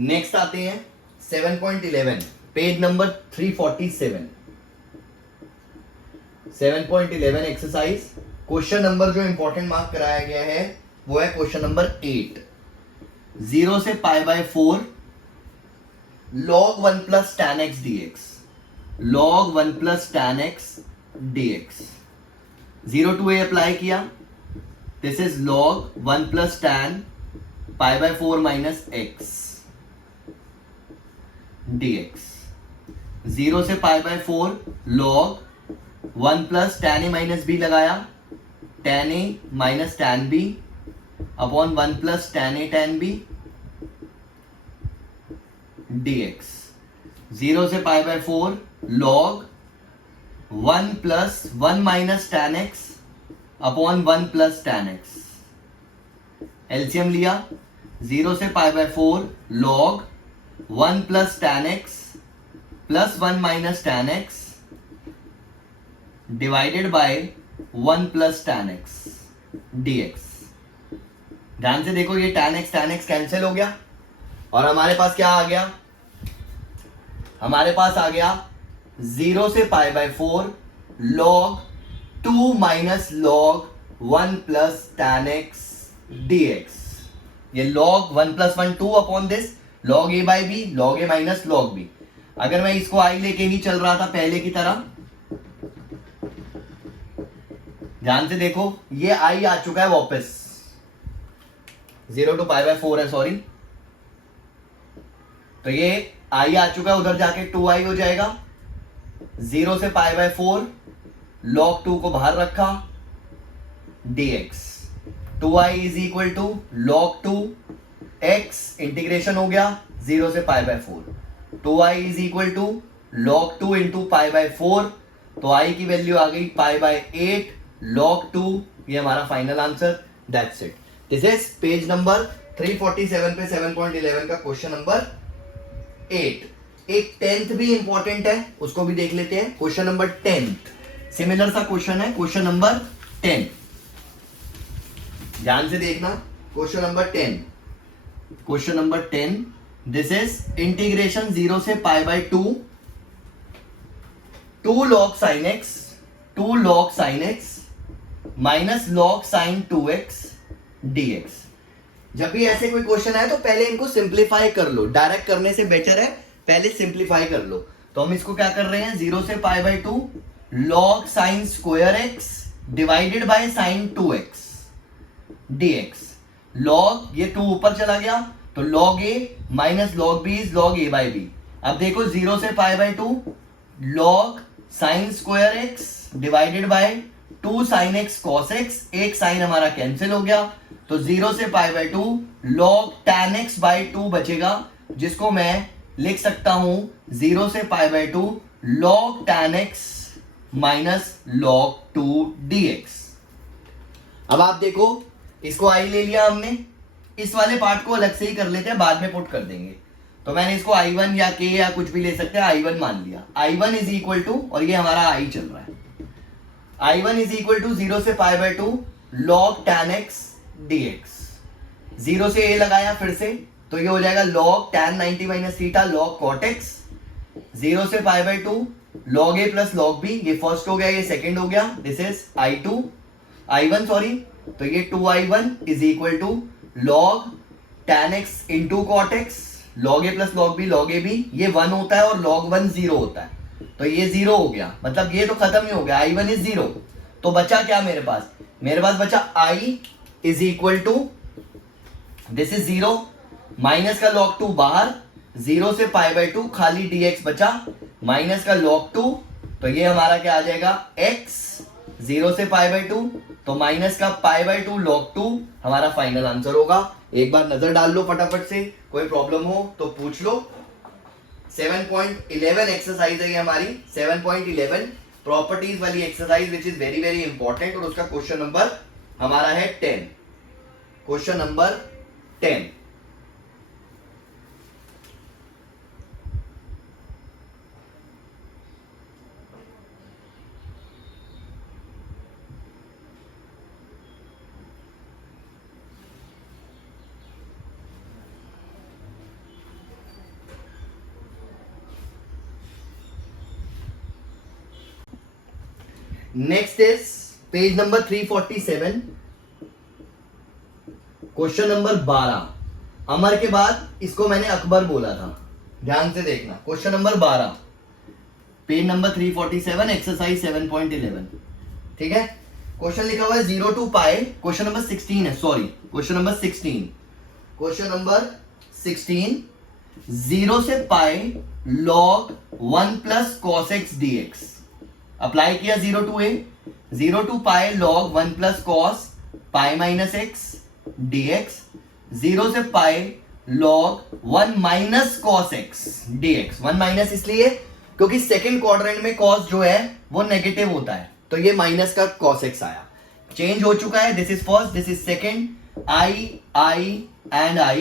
Next आते हैं 7.11, page number 347। 7.11 exercise, question number जो इंपॉर्टेंट मार्क कराया गया है वो है क्वेश्चन नंबर 8। 0 से pi by 4 log 1 plus tan x dx, log 1 plus tan x dx। 0 to a apply किया, this is log 1 plus tan pi by 4 minus x dx। 0 से pi by 4 log 1 plus tan a minus B लगाया, tan a minus tan b upon 1 plus tan a tan b dx। 0 से pi by 4 log 1 plus 1 minus tan x upon 1 plus tan x। LCM लिया, 0 से pi by 4 log 1 plus tan x plus 1 minus tan x divided bye 1 plus tan x dx। ध्यान से देखो, ये tan x cancel हो गया और हमारे पास क्या आ गया, हमारे पास आ गया 0 से pi by 4 log 2 minus log 1 plus tan x dx। ये log 1 plus 1 2 upon this log a by b, log a minus log b। अगर मैं इसको i लेके नहीं चल रहा था पहले की तरह, ध्यान से देखो, ये i आ चुका है वापस, 0 टू पाई बाय 4 है, सॉरी, तो ये i आ चुका है, उधर जाके 2i हो जाएगा। 0 से पाई बाय 4 log 2 को बाहर रखा dx। 2i is equal to log 2 x, integration हो गया 0 से pi by 4। 2i is equal to log 2 into pi by 4, तो i की वैल्यू आ गई पाई बाय 8 log 2। ये हमारा final answer, that's it. This is page number 347 पे 7.11 का क्वेश्चन नंबर 8। एक 10th भी इंपॉर्टेंट है, उसको भी देख लेते हैं। क्वेश्चन नंबर 10th सिमिलर सा क्वेश्चन है, क्वेश्चन नंबर 10, ध्यान से देखना। Question number 10, question number 10, this is integration 0 से pi by 2 log sin x, 2 log sin x minus log sin 2x dx। जब भी ऐसे कोई क्वेश्चन आए तो पहले इनको सिंप्लीफाई कर लो, डायरेक्ट करने से बेटर है पहले सिंप्लीफाई कर लो। तो हम इसको क्या कर रहे हैं, 0 से pi by 2 log sin square x divided bye sin 2x dx। log ये 2 ऊपर चला गया तो log a minus log b is log a by b। अब देखो 0 से pi by 2 log sin square x divided by 2 sin x cos x, एक sine हमारा कैंसिल हो गया, तो 0 से pi by 2 log tan x by 2 बचेगा, जिसको मैं लिख सकता हूं 0 से pi by 2 log tan x minus log 2 dx। अब आप देखो, इसको i ले लिया हमने, इस वाले पार्ट को अलग से ही कर लेते हैं, बाद में पुट कर देंगे। तो मैंने इसको i1 या k या कुछ भी ले सकते हैं, i1 मान लिया। i1 इज इक्वल टू, और ये हमारा i चल रहा है, i1 इज इक्वल टू 0 से pi by 2 log tan x dx। 0 से a लगाया फिर से, तो ये हो जाएगा log tan 90 minus theta log cot x। 0 से pi by 2 log a plus log b, ये फर्स्ट हो गया, ये सेकंड हो गया, दिस इज i1 सॉरी, तो ये 2i1 is equal to log tan x into cot x, log a plus log b log a b, ये 1 होता है और log 1 0 होता है, तो ये 0 हो गया, मतलब ये तो खत्म ही हो गया, i1 इज 0। तो बचा क्या मेरे पास, मेरे पास बचा i is equal to, this is 0 minus का log 2 बाहर, 0 से पाई बाय 2 खाली dx बचा, माइनस का log 2, तो ये हमारा क्या आ जाएगा x, 0 से पाई बाय 2, तो माइनस का पाई बाय 2 log 2 हमारा फाइनल आंसर होगा। एक बार नजर डाल लो फटाफट से, कोई प्रॉब्लम हो तो पूछ लो। 7.11 एक्सरसाइज है ये हमारी, 7.11 प्रॉपर्टीज वाली exercise which is very very important, और उसका क्वेश्चन नंबर हमारा है 10, question number 10। Next is page number 347, question number 12। अमर के बाद इसको मैंने अकबर बोला था, ध्यान से देखना। Question number 12, page number 347, exercise 7.11। ठीक है, क्वेश्चन लिखा हुआ है 0 टू पाई, क्वेश्चन नंबर 16 है, sorry question number 16, question number 16, 0 से pi log 1 plus cos x dx। Apply किया 0 to a, 0 to pi log 1 plus cos pi minus x dx, 0 से pi log 1 minus cos x dx। 1 minus इसलिए क्योंकि second quadrant में cos जो है वो negative होता है, तो ये माइनस का cos x आया, चेंज हो चुका है। This is first, this is second, i and i,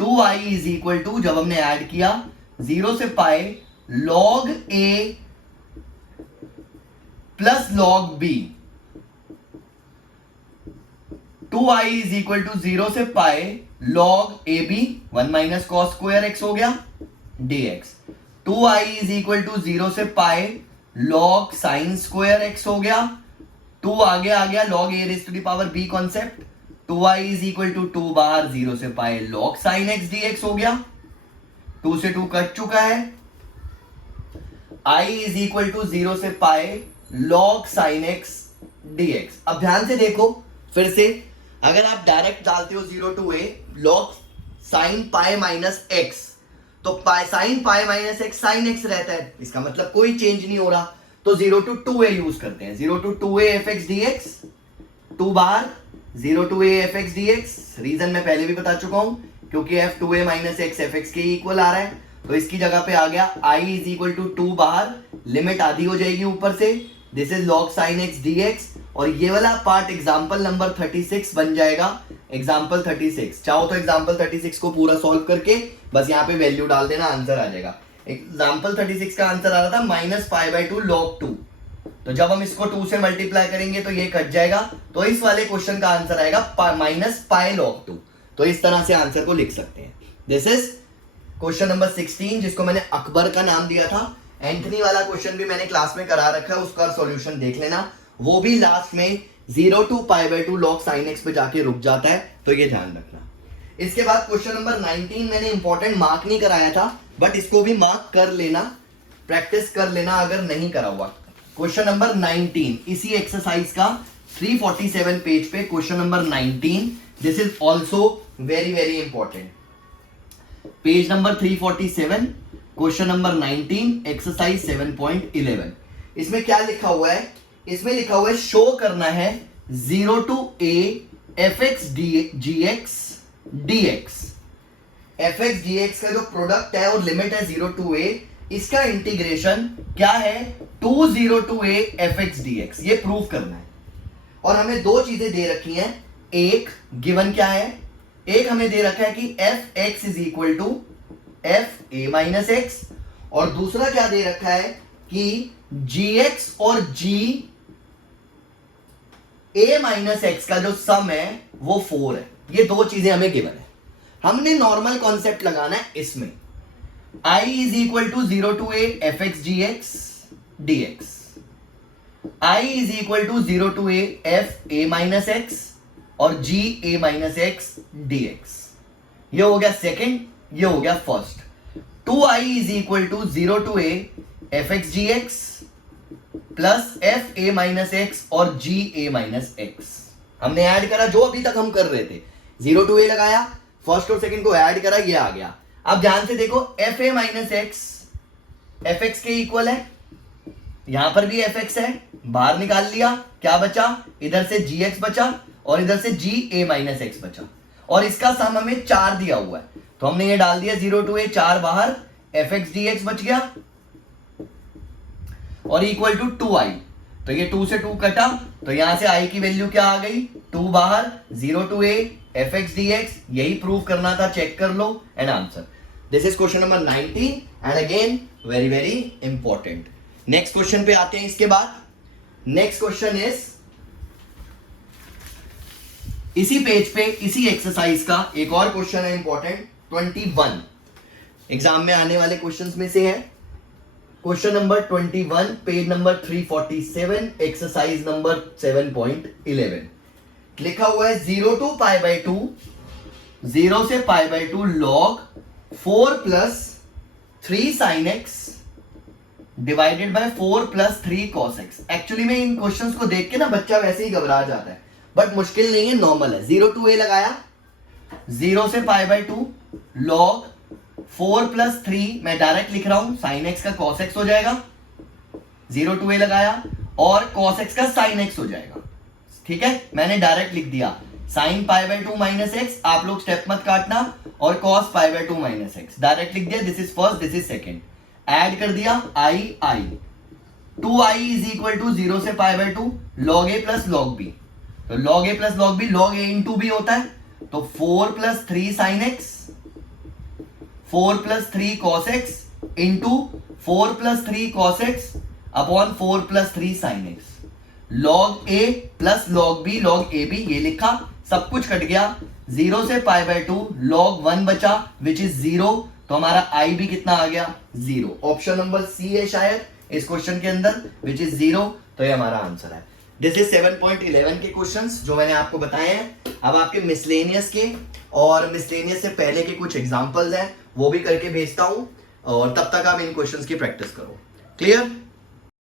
2i is equal to, जब हमने ऐड किया 0 से pi log a plus log b, 2i is equal to 0 से pi log ab, 1 minus cos square x हो गया dx, 2i is equal to 0 से pi log sine square x हो गया, 2 आगे आ गया log a raise to the power b concept, 2i is equal to 2 बाहर, 0 से pi log sine x dx हो गया, 2 से 2 कट चुका है, i इज इक्वल टू 0 से pi log sine x dx। अब ध्यान से देखो फिर से, अगर आप डायरेक्ट डालते हो 0 to a log sine pi minus x, तो pi sine pi minus x sine x रहता है, इसका मतलब कोई चेंज नहीं हो रहा, तो 0 टू 2a यूज करते हैं, 0 टू 2a fx dx, 2 बार 0 to a fx dx। Reason मैं पहले भी बता चुका हूं, क्योंकि f 2a minus x fx के इक्वल आ रहा है, तो इसकी जगह पे आ गया i इज इक्वल टू 2 बाहर, लिमिट आधी हो जाएगी ऊपर से, this is log sine x dx, और ये वाला पार्ट एग्जाम्पल नंबर 36 बन जाएगा। एग्जाम्पल 36, चाहो तो एग्जाम्पल 36 को पूरा सॉल्व करके बस यहाँ पे वैल्यू डाल देना, आंसर आ जाएगा। एग्जाम्पल 36 का आंसर आ रहा था माइनस पाई बाई 2 log 2, तो जब हम इसको 2 से मल्टीप्लाई करेंगे तो ये कट जाएगा, तो इस वाले क्वेश्चन का आंसर आएगा माइनस पाई log 2। तो इस तरह से आंसर को लिख सकते हैं। दिस इज क्वेश्चन नंबर 16, जिसको मैंने अकबर का नाम दिया था। एंथनी वाला क्वेश्चन भी मैंने क्लास में करा रखा है, उसका सॉल्यूशन देख लेना, वो भी लास्ट में 0 to pi by 2 log sine x पे जाके रुक जाता है, तो ये ध्यान रखना। इसके बाद क्वेश्चन नंबर 19 मैंने इंपॉर्टेंट मार्क नहीं कराया था, बट इसको भी मार्क कर लेना, प्रैक्टिस कर लेना अगर नहीं करा हुआ। क्वेश्चन नंबर 19 इसी एक्सरसाइज का 347 पेज पे question number 19, this is also very very important. Page number 347, question number 19, exercise 7.11। इसमें क्या लिखा हुआ है? इसमें लिखा हुआ है शो करना है 0 to a fx gx dx। fx dx का जो प्रोडक्ट है और लिमिट है 0 टू a, इसका इंटीग्रेशन क्या है 2 0 टू a fx dx, ये प्रूव करना है। और हमें दो चीजें दे रखी हैं, एक गिवन क्या है, एक हमें दे रखा है कि fx is equal to f a minus x, और दूसरा क्या दे रखा है कि gx और g a माइनस एक्स का जो सम है वो 4 है। ये दो चीजें हमें गिवन है, हमने नॉर्मल कॉन्सेप्ट लगाना है इसमें। i is equal to 0 to a fx gx dx, i is equal to 0 to a f a minus x और g a minus x dx। ये हो गया सेकंड, ये हो गया first. 2i is equal to 0 to a fx gx plus f a minus x और g a minus x. हमने add करा जो अभी तक हम कर रहे थे, 0 टू a लगाया, फर्स्ट और सेकंड को ऐड करा, ये आ गया। अब ध्यान से देखो, F a minus x F x के इक्वल है, यहां पर भी एफ एक्स है, बाहर निकाल लिया, क्या बचा, इधर से जी एक्स बचा और इधर से जी ए माइनस एक्स बचा, और इसका सम हमें 4 दिया हुआ है, तो हमने ये डाल दिया 0 टू a, 4 बाहर, एफ एक्स डी एक्स बच गया और इक्वल टू 2i, तो ये 2 से 2 कटा, तो यहां से i की वैल्यू क्या आ गई, 2 बाहर, 0 टू a fx dx, यही प्रूव करना था, चेक कर लो and answer. This is question number 19 and again very very important. Next question पे आते हैं। इसके बाद नेक्स्ट क्वेश्चन इज इसी पेज पे इसी एक्सरसाइज का एक और क्वेश्चन है इंपॉर्टेंट, 21 एग्जाम में आने वाले क्वेश्चंस में से है। Question number 21, page number 347, exercise number 7.11। लिखा हुआ है 0 to पाई बाई 2, 0 से pi by 2 log 4 plus 3 sin x divided bye 4 plus 3 cos x। Actually में इन क्वेश्चंस को देख के ना बच्चा वैसे ही घबरा जाता है, बट मुश्किल नहीं है, नॉर्मल है। 0 to a लगाया, 0 से पाई बाई 2 log 4 plus 3, मैं डायरेक्ट लिख रहा हूं, sin x का cos x हो जाएगा। 0 to a लगाया और cos x का sin x हो जाएगा। ठीक है, मैंने डायरेक्ट लिख दिया sin pi by 2 minus x, आप लोग स्टेप मत काटना, और cos pi by 2 minus x direct लिख दिया। This is first, this is second, add कर दिया i 2i is equal to 0 से pi by 2 log a plus log b। तो log a plus log b log a into b होता है, तो 4 plus 3 sin x, 4 plus 3 cos x into 4 plus 3 cos x upon 4 plus 3 sin x। log a plus log b log ab, ये लिखा, सब कुछ cut गया। 0 से pi by 2 log 1 बचा विच इज 0, तो हमारा i भी कितना आ गया 0। ऑप्शन नंबर सी है शायद इस क्वेश्चन के अंदर, विच इज 0, तो ये हमारा आंसर है। दिस इज 7.11 के क्वेश्चंस जो मैंने आपको बताए हैं। अब आपके मिसलेनियस के और मिसलेनियस से पहले के कुछ एग्जांपल्स हैं, वो भी करके भेजता हूं, और तब तक आप इन क्वेश्चंस की प्रैक्टिस करो। क्लियर?